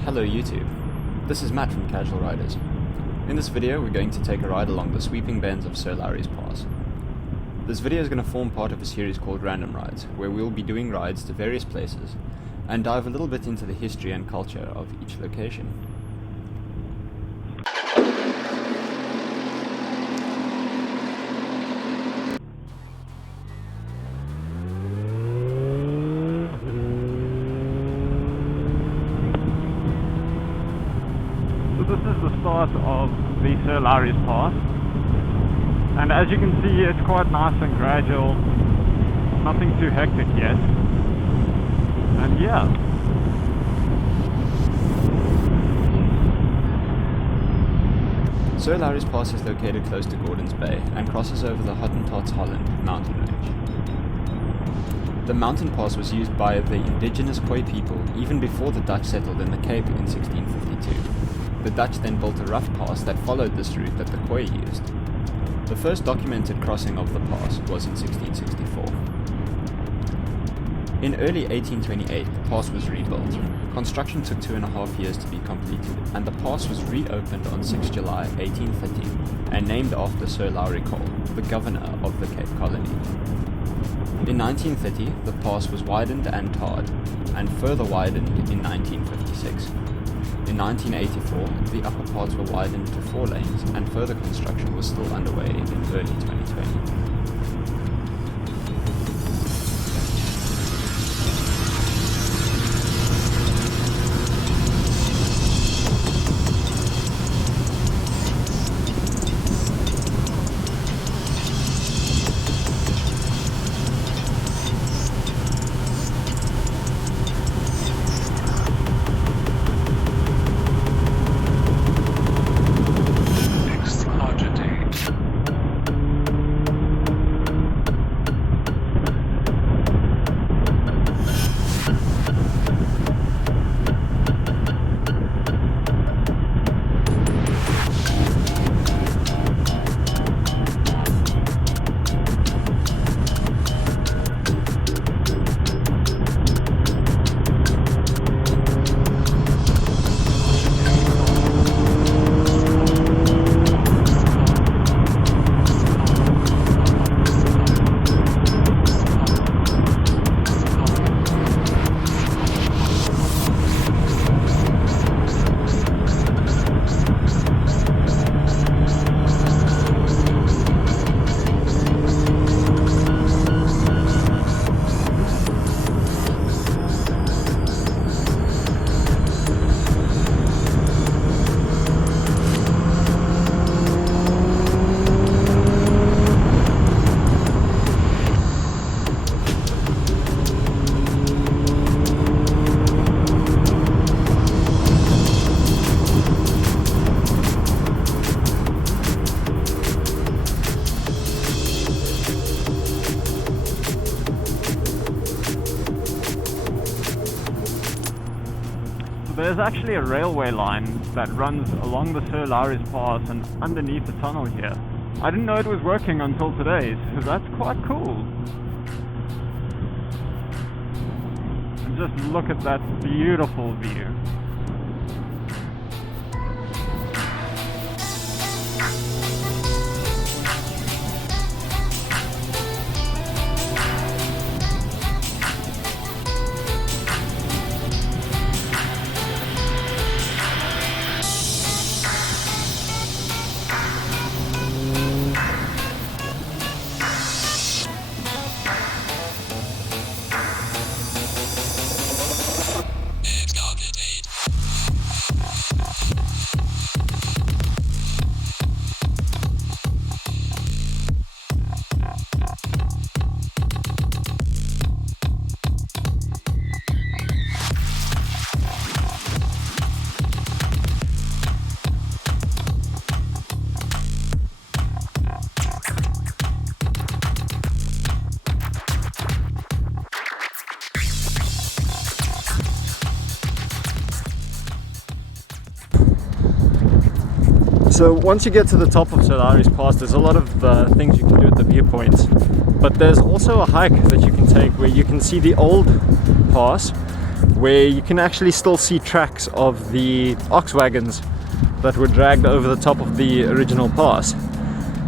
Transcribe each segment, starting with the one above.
Hello YouTube, this is Matt from Casual Riders. In this video we're going to take a ride along the sweeping bends of Lowrys Pass. This video is going to form part of a series called Random Rides, where we'll be doing rides to various places and dive a little bit into the history and culture of each location. So this is the start of the Lowrys Pass, and as you can see it's quite nice and gradual, nothing too hectic yet, and yeah. Lowrys Pass is located close to Gordons Bay and crosses over the Hottentots Holland mountain range. The mountain pass was used by the indigenous Khoi people even before the Dutch settled in the Cape in 1652. The Dutch then built a rough pass that followed this route that the Khoi used. The first documented crossing of the pass was in 1664. In early 1828, the pass was rebuilt. Construction took 2.5 years to be completed, and the pass was reopened on 6 July 1830 and named after Sir Lowry Cole, the governor of the Cape Colony. In 1930, the pass was widened and tarred, and further widened in 1956. In 1984, the upper parts were widened to 4 lanes, and further construction was still underway in early 2020. There's actually a railway line that runs along the Lowrys Pass and underneath the tunnel here. I didn't know it was working until today, so that's quite cool. And just look at that beautiful view. So once you get to the top of Lowrys Pass, there's a lot of things you can do at the viewpoints, but there's also a hike that you can take where you can see the old pass where you can actually still see tracks of the ox wagons that were dragged over the top of the original pass.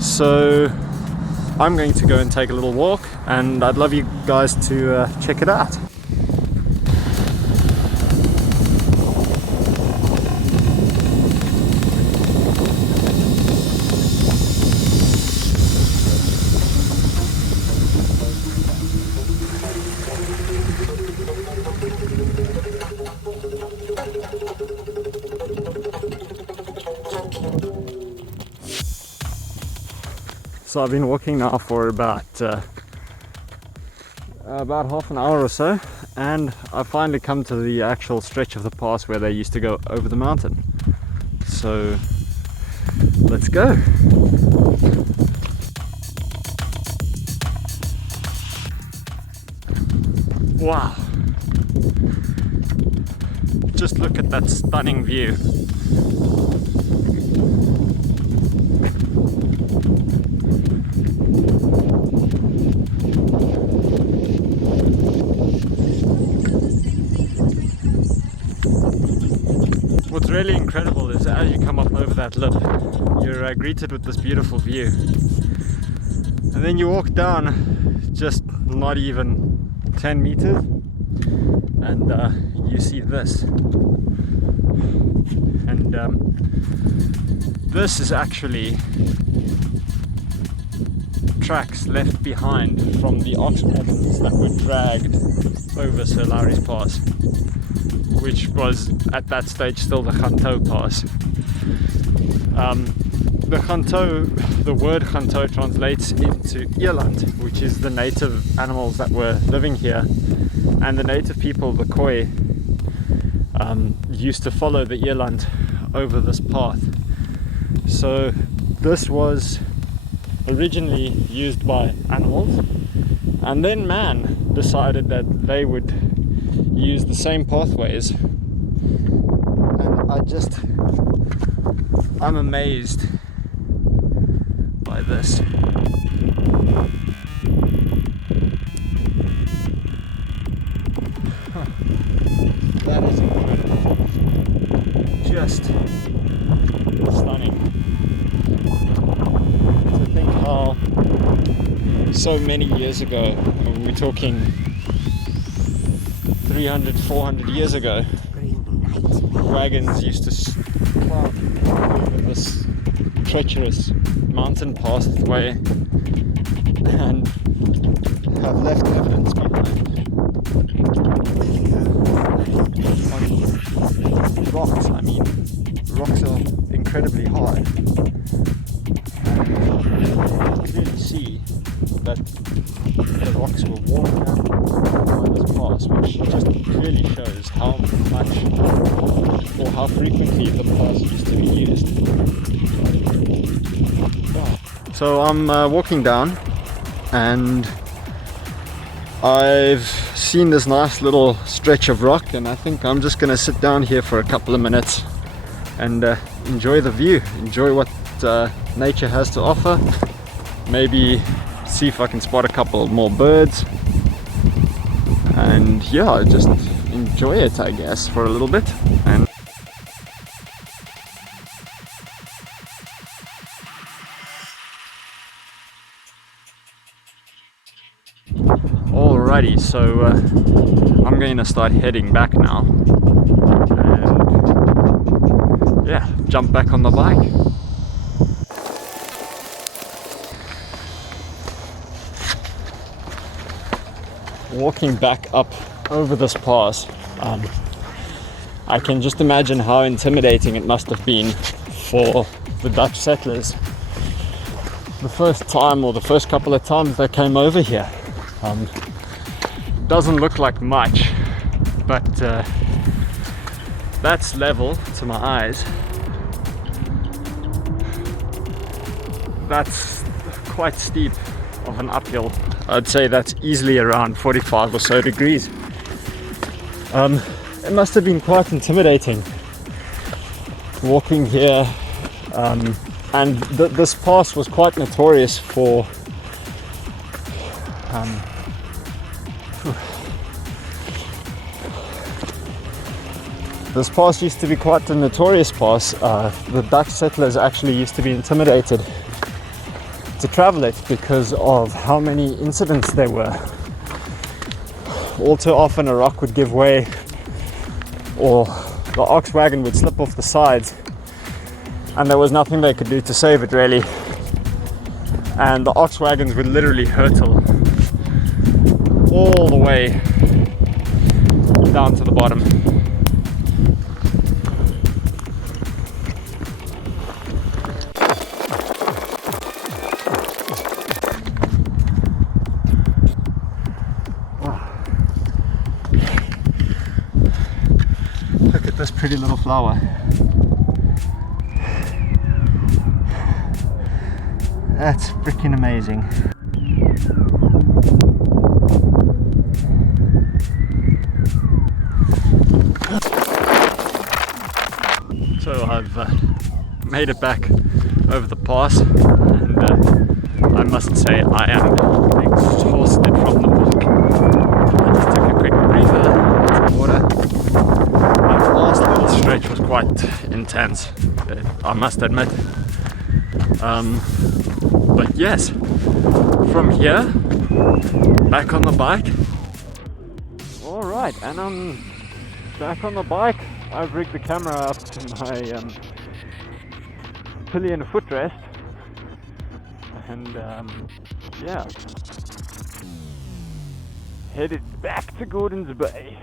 So I'm going to go and take a little walk, and I'd love you guys to check it out. So I've been walking now for about half an hour or so, and I finally come to the actual stretch of the pass where they used to go over the mountain. So let's go. Wow, just look at that stunning view. What's really incredible is as you come up over that lip, you're greeted with this beautiful view, and then you walk down just not even 10 meters and you see this, and this is actually tracks left behind from the ox wagons that were dragged over Sir Lowrys Pass, which was at that stage still the Xkogitate Pass. The word Xkogitate translates into eland, which is the native animals that were living here, and the native people, the Khoi, used to follow the eland over this path. So this was originally used by animals, and then man decided that they would use the same pathways, and I'm amazed by this. That is incredible. Just stunning to think how so many years ago, we're talking 300, 400 years ago, wagons used to climb over this treacherous mountain pathway and have left evidence behind on rocks. I mean, rocks are incredibly hard. And you can clearly see that the rocks were worn down by this pass, which just really shows how much or how frequently the pass used to be used. So I'm walking down, and I've seen this nice little stretch of rock, and I think I'm just going to sit down here for a couple of minutes and enjoy the view, enjoy what nature has to offer, maybe see if I can spot a couple more birds, and yeah, just enjoy it, I guess, for a little bit. And alrighty, so I'm going to start heading back now, and yeah, jump back on the bike. Walking back up over this pass, I can just imagine how intimidating it must have been for the Dutch settlers the first time, or the first couple of times they came over here. Doesn't look like much, but that's level to my eyes. That's quite steep of an uphill. I'd say that's easily around 45 or so degrees. It must have been quite intimidating walking here, and this pass was quite notorious for This pass used to be quite a notorious pass. The Dutch settlers actually used to be intimidated to travel it because of how many incidents there were. All too often a rock would give way, or the ox wagon would slip off the sides, and there was nothing they could do to save it really. And the ox wagons would literally hurtle all the way down to the bottom. Look at this pretty little flower. That's freaking amazing. So I've made it back over the pass, and I must say I am exhausted from the walk. I just took a quick breather, some water. That last little stretch was quite intense, I must admit. But yes, from here, back on the bike. Alright, and I'm back on the bike. I've rigged the camera up to my pillion footrest, and yeah, headed back to Gordon's Bay.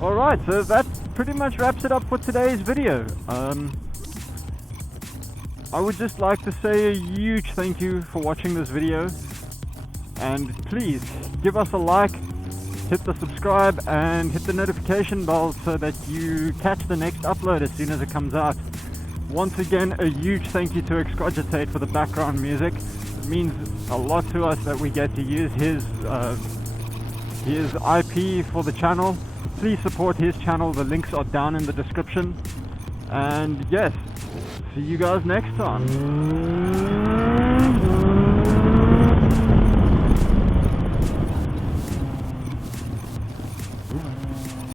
Alright, so that pretty much wraps it up for today's video. I would just like to say a huge thank you for watching this video, and please give us a like, hit the subscribe and hit the notification bell so that you catch the next upload as soon as it comes out. Once again, a huge thank you to Xkogitate for the background music. It means a lot to us that we get to use his IP for the channel. Please support his channel, the links are down in the description. And yes, see you guys next time.